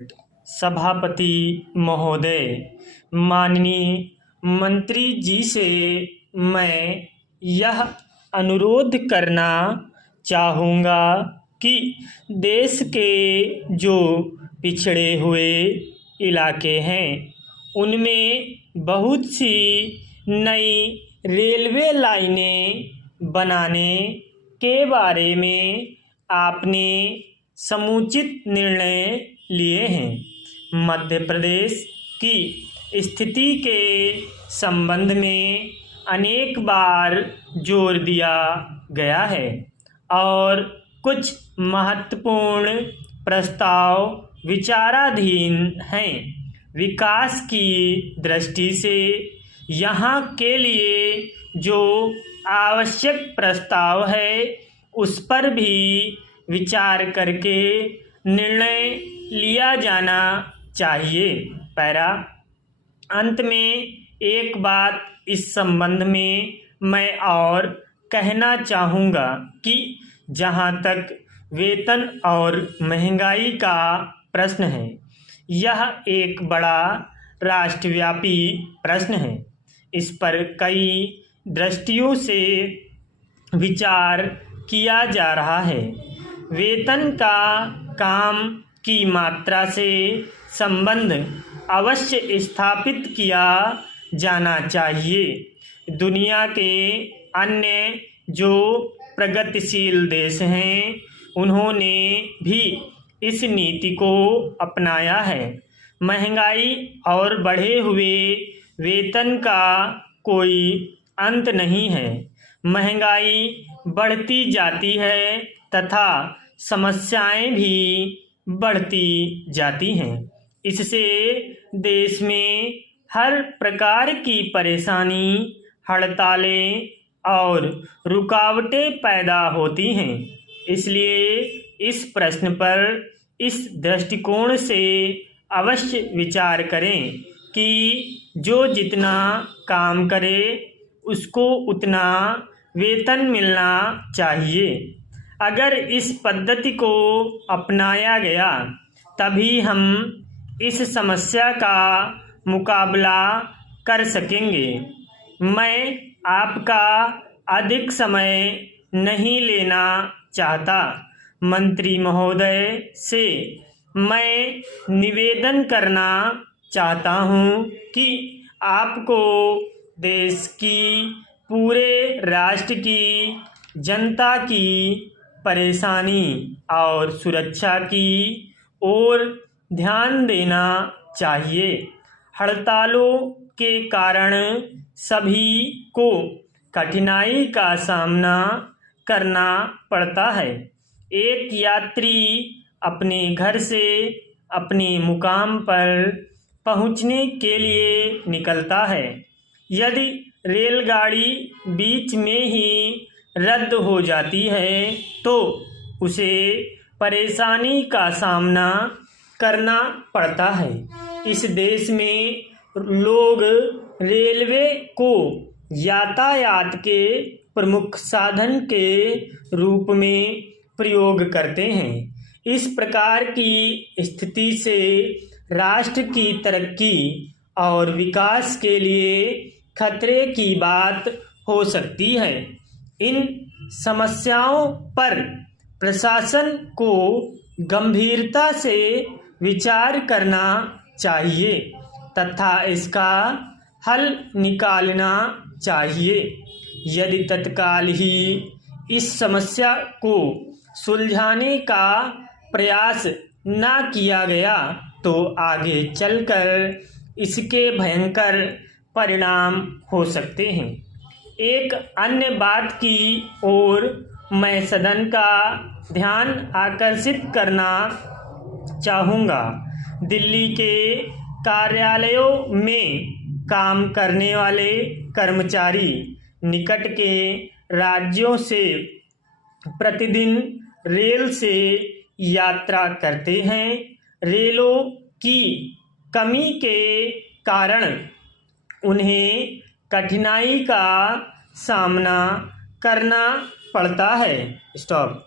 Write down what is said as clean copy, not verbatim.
सभापति महोदय, माननीय मंत्री जी से मैं यह अनुरोध करना चाहूँगा कि देश के जो पिछड़े हुए इलाके हैं उनमें बहुत सी नई रेलवे लाइनें बनाने के बारे में आपने समुचित निर्णय लिए हैं। मध्य प्रदेश की स्थिति के संबंध में अनेक बार जोर दिया गया है और कुछ महत्वपूर्ण प्रस्ताव विचाराधीन हैं। विकास की दृष्टि से यहाँ के लिए जो आवश्यक प्रस्ताव है उस पर भी विचार करके निर्णय लिया जाना चाहिए। पैरा अंत में एक बात इस संबंध में मैं और कहना चाहूँगा कि जहाँ तक वेतन और महंगाई का प्रश्न है, यह एक बड़ा राष्ट्रव्यापी प्रश्न है। इस पर कई दृष्टियों से विचार किया जा रहा है। वेतन का काम की मात्रा से संबंध अवश्य स्थापित किया जाना चाहिए। दुनिया के अन्य जो प्रगतिशील देश हैं उन्होंने भी इस नीति को अपनाया है। महंगाई और बढ़े हुए वेतन का कोई अंत नहीं है। महंगाई बढ़ती जाती है तथा समस्याएं भी बढ़ती जाती हैं। इससे देश में हर प्रकार की परेशानी, हड़तालें और रुकावटें पैदा होती हैं। इसलिए इस प्रश्न पर इस दृष्टिकोण से अवश्य विचार करें कि जो जितना काम करे उसको उतना वेतन मिलना चाहिए। अगर इस पद्धति को अपनाया गया तभी हम इस समस्या का मुकाबला कर सकेंगे। मैं आपका अधिक समय नहीं लेना चाहता। मंत्री महोदय से मैं निवेदन करना चाहता हूँ कि आपको देश की, पूरे राष्ट्र की जनता की परेशानी और सुरक्षा की ओर ध्यान देना चाहिए। हड़तालों के कारण सभी को कठिनाई का सामना करना पड़ता है। एक यात्री अपने घर से अपने मुकाम पर पहुंचने के लिए निकलता है। यदि रेलगाड़ी बीच में ही रद्द हो जाती है तो उसे परेशानी का सामना करना पड़ता है। इस देश में लोग रेलवे को यातायात के प्रमुख साधन के रूप में प्रयोग करते हैं। इस प्रकार की स्थिति से राष्ट्र की तरक्की और विकास के लिए खतरे की बात हो सकती है। इन समस्याओं पर प्रशासन को गंभीरता से विचार करना चाहिए तथा इसका हल निकालना चाहिए। यदि तत्काल ही इस समस्या को सुलझाने का प्रयास न किया गया तो आगे चलकर इसके भयंकर परिणाम हो सकते हैं। एक अन्य बात की ओर मैं सदन का ध्यान आकर्षित करना चाहूँगा। दिल्ली के कार्यालयों में काम करने वाले कर्मचारी निकट के राज्यों से प्रतिदिन रेल से यात्रा करते हैं। रेलों की कमी के कारण उन्हें कठिनाई का सामना करना पड़ता है। स्टॉप।